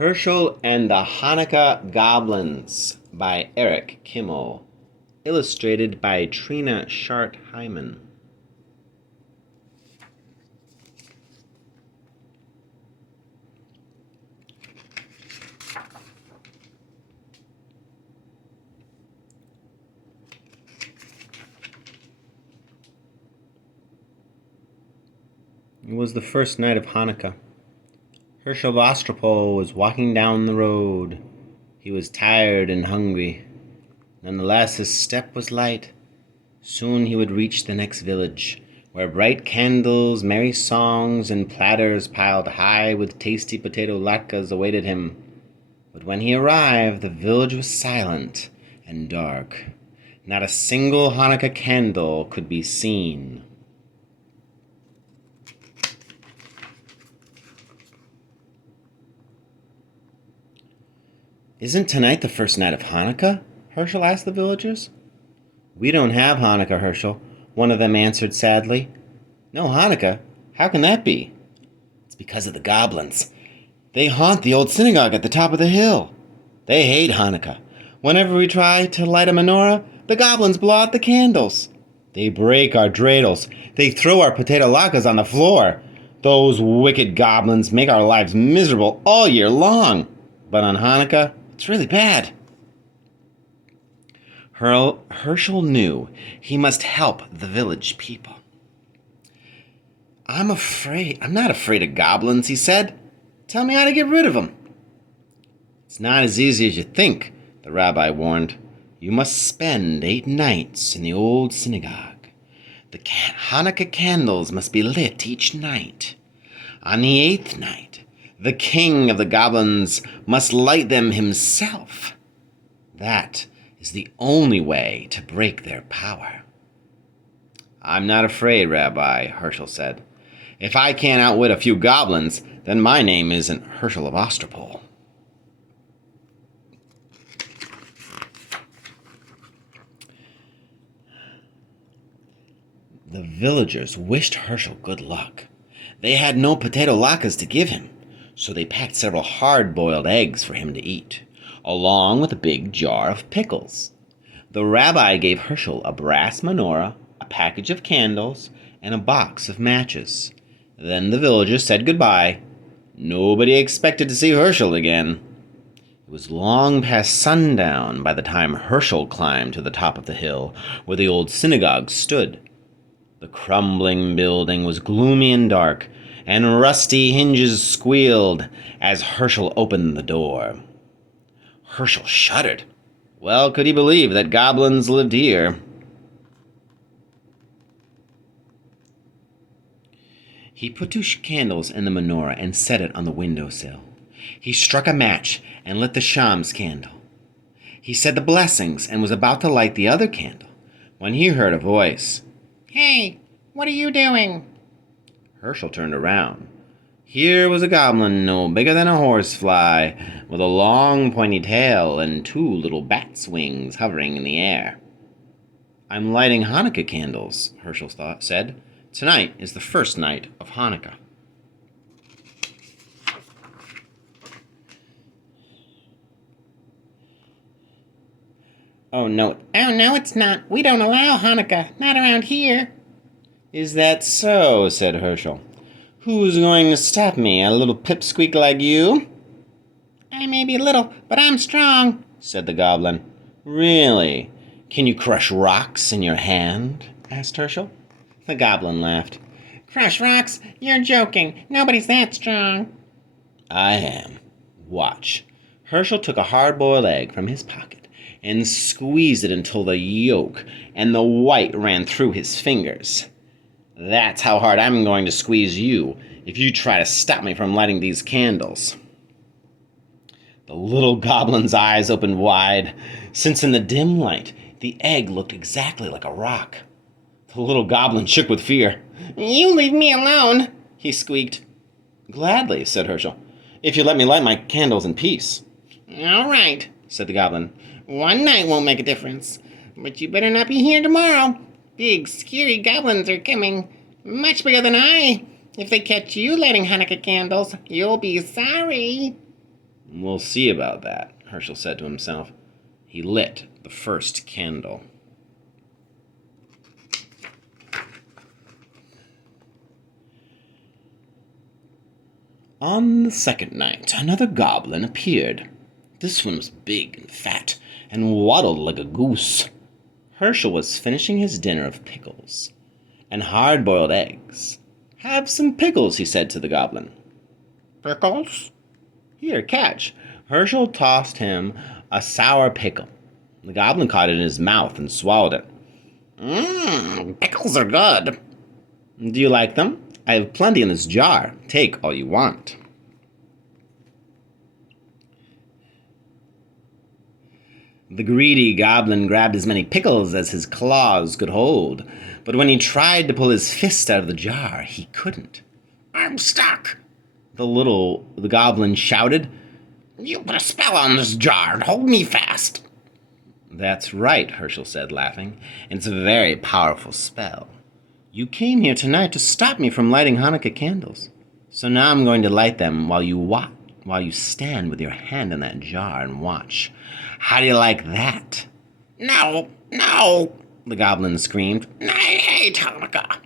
Hershel and the Hanukkah Goblins by Kimmel. Illustrated by Trina, Schart, Hyman. It was the first night of Hanukkah. Hershel was walking down the road. He was tired and hungry. Nonetheless, his step was light. Soon he would reach the next village, where bright candles, merry songs, and platters piled high with tasty potato latkes awaited him. But when he arrived, the village was silent and dark. Not a single Hanukkah candle could be seen. "Isn't tonight the first night of Hanukkah?" Hershel asked the villagers. "We don't have Hanukkah, Hershel," one of them answered sadly. "No Hanukkah? How can that be?" "It's because of the goblins. They haunt the old synagogue at the top of the hill. They hate Hanukkah. Whenever we try to light a menorah, the goblins blow out the candles. They break our dreidels. They throw our potato latkes on the floor. Those wicked goblins make our lives miserable all year long. But on Hanukkah, it's really bad." Hershel knew he must help the village people. I'm not afraid of goblins," he said. "Tell me how to get rid of them." "It's not as easy as you think," the rabbi warned. "You must spend 8 nights in the old synagogue. The Hanukkah candles must be lit each night. On the 8th night, the king of the goblins must light them himself. That is the only way to break their power." "I'm not afraid, Rabbi," Hershel said. "If I can't outwit a few goblins, then my name isn't Hershel of Ostropol." The villagers wished Hershel good luck. They had no potato latkes to give him, so they packed several hard-boiled eggs for him to eat, along with a big jar of pickles. The rabbi gave Hershel a brass menorah, a package of candles, and a box of matches. Then the villagers said goodbye. Nobody expected to see Hershel again. It was long past sundown by the time Hershel climbed to the top of the hill where the old synagogue stood. The crumbling building was gloomy and dark, and rusty hinges squealed as Hershel opened the door. Hershel shuddered. Well could he believe that goblins lived here. He put 2 candles in the menorah and set it on the windowsill. He struck a match and lit the Shams candle. He said the blessings and was about to light the other candle when he heard a voice. "Hey, what are you doing?" Hershel turned around. Here was a goblin no bigger than a horsefly, with a long pointy tail and 2 little bat's wings hovering in the air. "I'm lighting Hanukkah candles," Hershel said. "Tonight is the first night of Hanukkah." Oh no, it's not. We don't allow Hanukkah, not around here." "Is that so?" said Hershel. "Who's going to stop me, a little pipsqueak like you?" "I may be little, but I'm strong," said the goblin. "Really? Can you crush rocks in your hand?" asked Hershel. The goblin laughed. "Crush rocks? You're joking. Nobody's that strong." "I am. Watch." Hershel took a hard-boiled egg from his pocket and squeezed it until the yolk and the white ran through his fingers. "That's how hard I'm going to squeeze you if you try to stop me from lighting these candles." The little goblin's eyes opened wide, since in the dim light, the egg looked exactly like a rock. The little goblin shook with fear. "You leave me alone," he squeaked. "Gladly," said Hershel, "if you let me light my candles in peace." "All right," said the goblin. "1 night won't make a difference, but you better not be here tomorrow. Big, scary goblins are coming, much bigger than I. If they catch you lighting Hanukkah candles, you'll be sorry." We'll see about that, Hershel said to himself. He lit the first candle. On the second night, another goblin appeared. This one was big and fat, and waddled like a goose. Hershel was finishing his dinner of pickles and hard-boiled eggs. Have some pickles, he said to the goblin. Pickles? Here, catch. Hershel tossed him a sour pickle. The goblin caught it in his mouth and swallowed it. Pickles are good. Do you like them? I have plenty in this jar. Take all you want. The greedy goblin grabbed as many pickles as his claws could hold, but when he tried to pull his fist out of the jar, he couldn't. I'm stuck, the goblin shouted. You put a spell on this jar and hold me fast. That's right, Hershel said, laughing. It's a very powerful spell. You came here tonight to stop me from lighting Hanukkah candles. So now I'm going to light them while you stand with your hand in that jar and watch. How do you like that? No, the goblin screamed. I hate Hanukkah.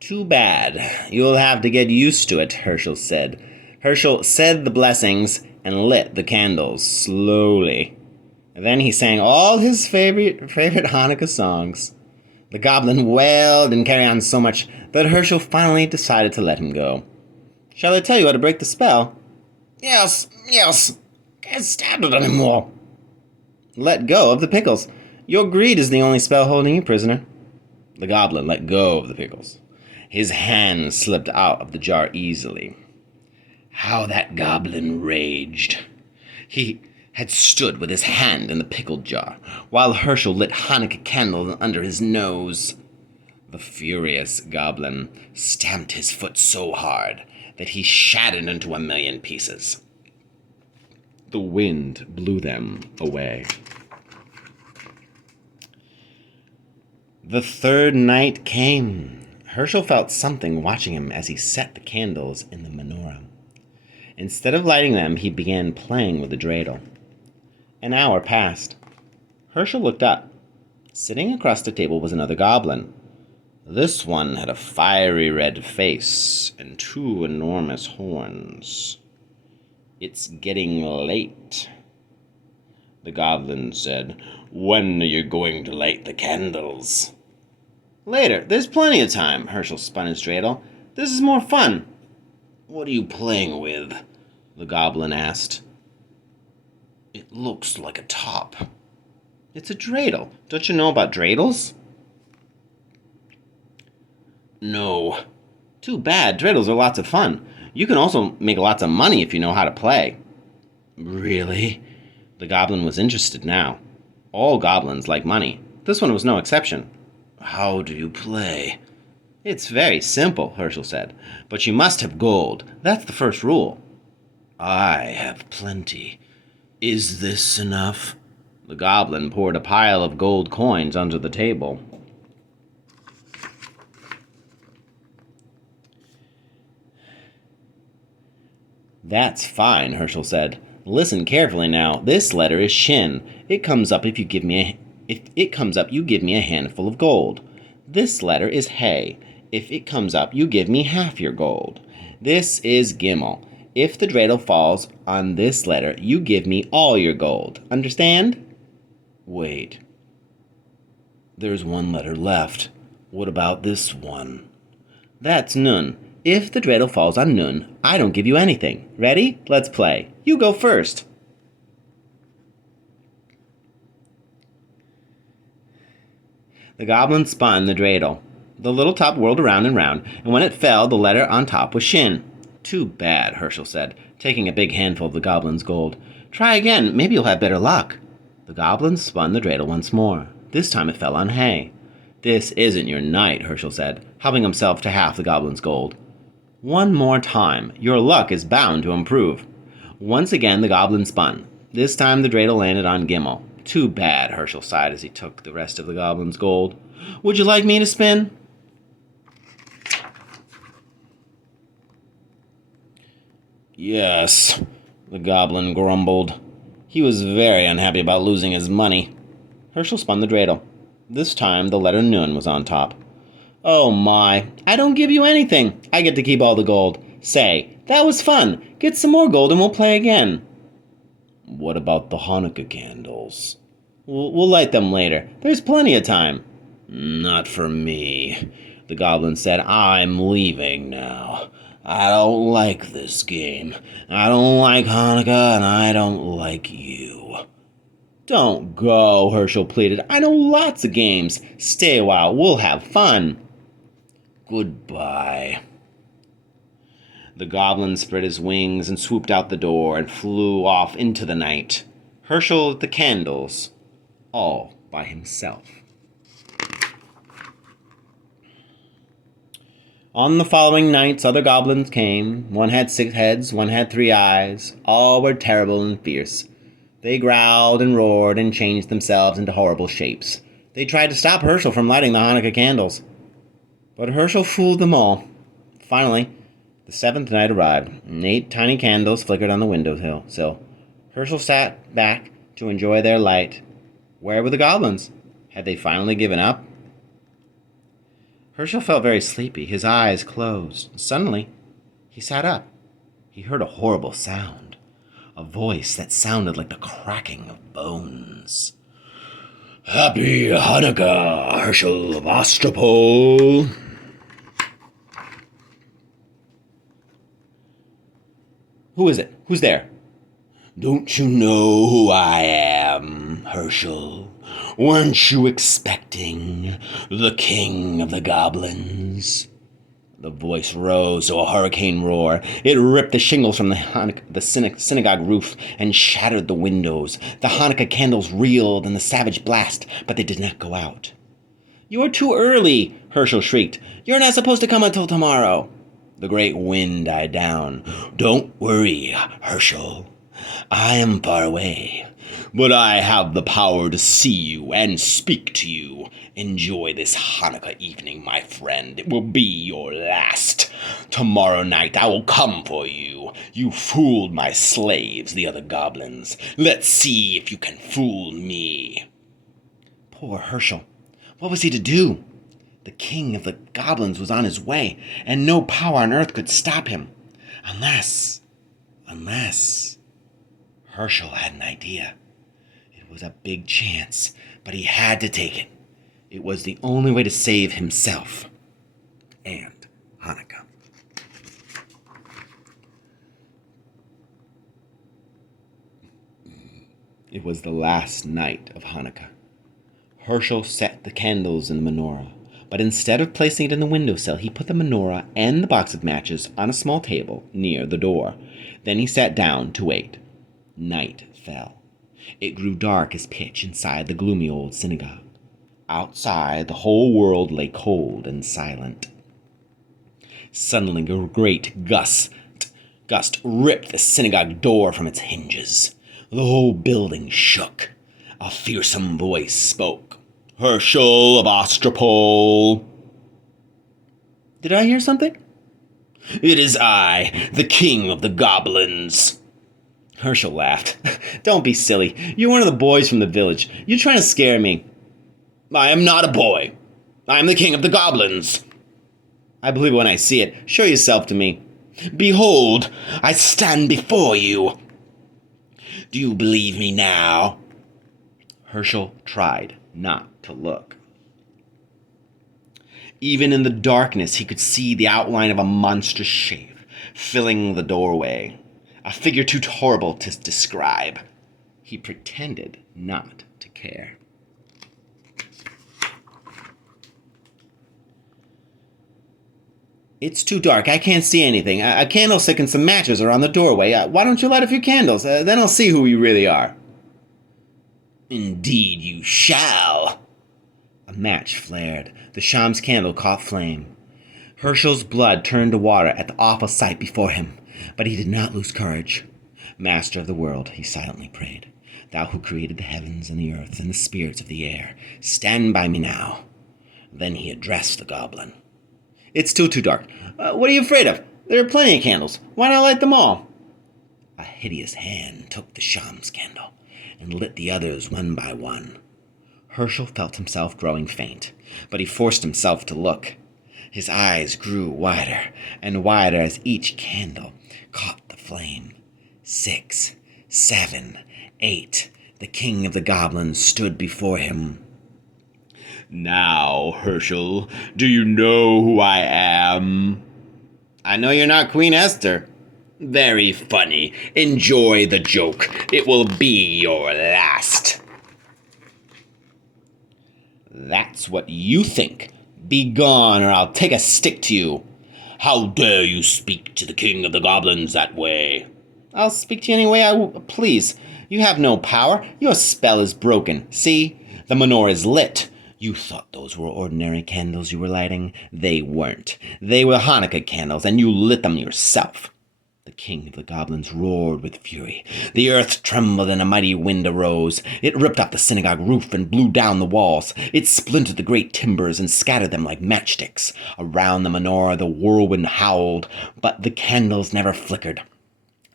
Too bad. You'll have to get used to it, Hershel said. Hershel said the blessings and lit the candles slowly. And then he sang all his favorite Hanukkah songs. The goblin wailed and carried on so much that Hershel finally decided to let him go. Shall I tell you how to break the spell? Yes. Can't stand it anymore. Let go of the pickles. Your greed is the only spell holding you prisoner. The goblin let go of the pickles. His hand slipped out of the jar easily. How that goblin raged. He had stood with his hand in the pickle jar, while Hershel lit Hanukkah candles under his nose. The furious goblin stamped his foot so hard that he shattered into 1,000,000 pieces. The wind blew them away. The third night came. Hershel felt something watching him as he set the candles in the menorah. Instead of lighting them, he began playing with the dreidel. An hour passed. Hershel looked up. Sitting across the table was another goblin. This one had a fiery red face and 2 enormous horns. It's getting late, the goblin said. When are you going to light the candles? Later. There's plenty of time, Hershel spun his dreidel. This is more fun. What are you playing with? The goblin asked. It looks like a top. It's a dreidel. Don't you know about dreidels? No. Too bad. Dreidels are lots of fun. You can also make lots of money if you know how to play. Really? The goblin was interested now. All goblins like money. This one was no exception. How do you play? It's very simple, Hershel said. But you must have gold. That's the first rule. I have plenty. Is this enough? The goblin poured a pile of gold coins onto the table. That's fine, Hershel said. Listen carefully now. This letter is shin. It comes up if you give me a handful of gold. This letter is hay. If it comes up, you give me half your gold. This is Kimmel. If the dreidel falls on this letter, you give me all your gold. Understand? Wait. There's one letter left. What about this one? That's nun. If the dreidel falls on nun, I don't give you anything. Ready? Let's play. You go first. The goblin spun the dreidel. The little top whirled around and round, and when it fell, the letter on top was shin. Too bad, Hershel said, taking a big handful of the goblin's gold. Try again. Maybe you'll have better luck. The goblin spun the dreidel once more. This time it fell on hay. This isn't your night, Hershel said, helping himself to half the goblin's gold. One more time. Your luck is bound to improve. Once again the goblin spun. This time the dreidel landed on Kimmel. Too bad, Hershel sighed as he took the rest of the goblin's gold. Would you like me to spin? Yes, the goblin grumbled. He was very unhappy about losing his money. Hershel spun the dreidel. This time the letter Nun was on top. Oh my, I don't give you anything. I get to keep all the gold. Say, that was fun. Get some more gold and we'll play again. What about the Hanukkah candles? We'll light them later. There's plenty of time. Not for me, the goblin said. I'm leaving now. I don't like this game. I don't like Hanukkah, and I don't like you. Don't go, Hershel pleaded. I know lots of games. Stay a while. We'll have fun. Goodbye. The goblin spread his wings and swooped out the door and flew off into the night. Hershel lit the candles, all by himself. On the following nights, other goblins came. One had 6 heads, one had 3 eyes. All were terrible and fierce. They growled and roared and changed themselves into horrible shapes. They tried to stop Hershel from lighting the Hanukkah candles. But Hershel fooled them all. Finally, the 7th night arrived, and 8 tiny candles flickered on the windowsill. Hershel sat back to enjoy their light. Where were the goblins? Had they finally given up? Hershel felt very sleepy. His eyes closed. Suddenly, he sat up. He heard a horrible sound. A voice that sounded like the cracking of bones. Happy Hanukkah, Hershel of Ostropol. Who is it? Who's there? Don't you know who I am, Hershel? Weren't you expecting the king of the goblins? The voice rose to a hurricane roar. It ripped the shingles from the synagogue roof and shattered the windows. The Hanukkah candles reeled in the savage blast, but they did not go out. You're too early, Hershel shrieked. You're not supposed to come until tomorrow. The great wind died down. Don't worry, Hershel. I am far away, but I have the power to see you and speak to you. Enjoy this Hanukkah evening, my friend. It will be your last. Tomorrow night I will come for you. You fooled my slaves, the other goblins. Let's see if you can fool me. Poor Hershel. What was he to do? The king of the goblins was on his way, and no power on earth could stop him. Unless... Hershel had an idea. It was a big chance, but he had to take it. It was the only way to save himself and Hanukkah. It was the last night of Hanukkah. Hershel set the candles in the menorah, but instead of placing it in the windowsill, he put the menorah and the box of matches on a small table near the door. Then he sat down to wait. Night fell. It grew dark as pitch inside the gloomy old synagogue. Outside, the whole world lay cold and silent. Suddenly, a great gust ripped the synagogue door from its hinges. The whole building shook. A fearsome voice spoke. Hershel of Ostropol. Did I hear something? It is I, the king of the goblins. Hershel laughed. Don't be silly. You're one of the boys from the village. You're trying to scare me. I am not a boy. I am the king of the goblins. I believe it when I see it. Show yourself to me. Behold, I stand before you. Do you believe me now? Hershel tried not to look. Even in the darkness, he could see the outline of a monstrous shape filling the doorway. A figure too horrible to describe. He pretended not to care. It's too dark. I can't see anything. A candlestick and some matches are on the doorway. Why don't you light a few candles? Then I'll see who you really are. Indeed you shall. A match flared. The sham's candle caught flame. Hershel's blood turned to water at the awful sight before him, but he did not lose courage. Master of the world, he silently prayed, thou who created the heavens and the earth and the spirits of the air, stand by me now. Then he addressed the goblin. It's still too dark. What are you afraid of? There are plenty of candles. Why not light them all? A hideous hand took the Shams candle and lit the others one by one. Hershel felt himself growing faint, but he forced himself to look. His eyes grew wider and wider as each candle caught the flame. 6, 7, 8. The king of the goblins stood before him. "Now, Hershel, do you know who I am?" "I know you're not Queen Esther." "Very funny. Enjoy the joke. It will be your last." "That's what you think. Be gone, or I'll take a stick to you." "How dare you speak to the king of the goblins that way?" "I'll speak to you any way I please. You have no power. Your spell is broken. See, the menorah is lit. You thought those were ordinary candles you were lighting. They weren't. They were Hanukkah candles, and you lit them yourself." The king of the goblins roared with fury. The earth trembled and a mighty wind arose. It ripped off the synagogue roof and blew down the walls. It splintered the great timbers and scattered them like matchsticks. Around the menorah the whirlwind howled, but the candles never flickered.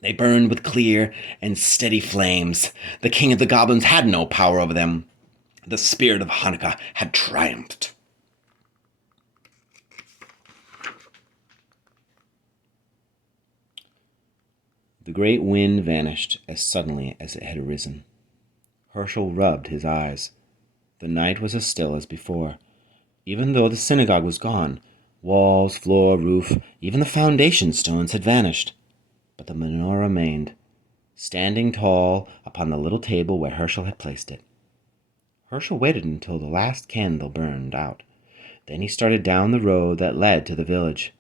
They burned with clear and steady flames. The king of the goblins had no power over them. The spirit of Hanukkah had triumphed. The great wind vanished as suddenly as it had arisen. Hershel rubbed his eyes. The night was as still as before. Even though the synagogue was gone, walls, floor, roof, even the foundation stones had vanished. But the menorah remained, standing tall upon the little table where Hershel had placed it. Hershel waited until the last candle burned out. Then he started down the road that led to the village.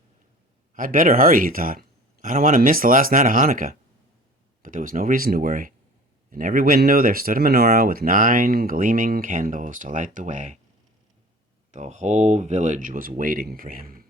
"I'd better hurry," he thought. "I don't want to miss the last night of Hanukkah." But there was no reason to worry. In every window there stood a menorah with 9 gleaming candles to light the way. The whole village was waiting for him.